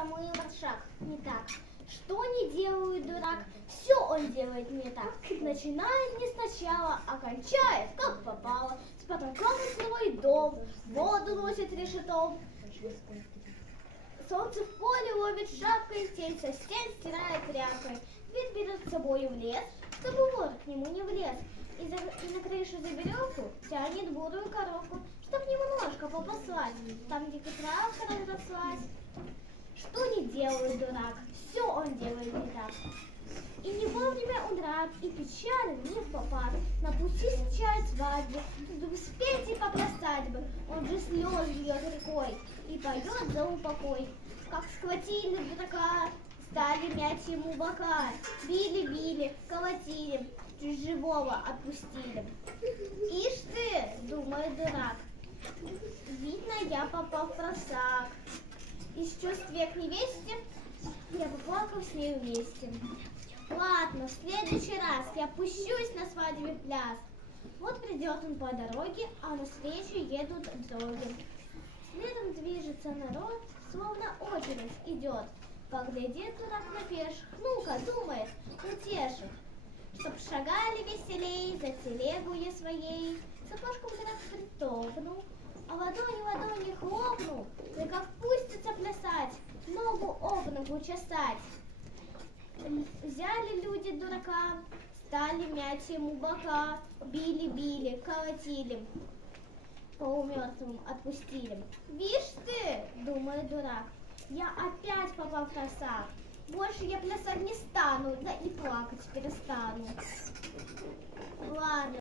самый шаг не так. Что не делает дурак, все он делает не так. Начинает не сначала, а кончает, как попало. С потолка строит дом, воду носит решетом. Солнце в поле ловит шапкой, тень со стен стирает тряпкой. Дверь берет с собой в лес, чтобы вор к нему не влез. И на крышу за веревку тянет бурую коровку, чтоб немножко попослать, там, где травка разрослась. Что не делает дурак, все он делает не так. И не вовремя он рад, и печален не впопад. На пути встречает свадьбу, тут успеть и поплясать бы. Он же слезы льет рекой и поет за упокой. Как схватили дурака, стали мять ему бока. Били, колотили, чуть живого отпустили. Ишь ты, думает дурак, видно, я попал в просак. Из чувств век невесте я поплакал с ней вместе. Ладно, в следующий раз я пущусь на свадьбе в пляс. Вот придет он по дороге, а навстречу едут дроги. Следом движется народ, словно очередь идет. Поглядит дурак на пеших, ну-ка, думает, утешит. Чтоб шагали веселей за телегу своей, сапожком дурак притопнул, а ладони хлопнул, да как пустится плясать, ногу об ногу чесать. Взяли люди дурака, стали мять ему бока, били, колотили, полумертвым отпустили. Вишь ты, думает дурак, я опять попал в просак. Больше я плясать не стану, да и плакать перестану. Ладно.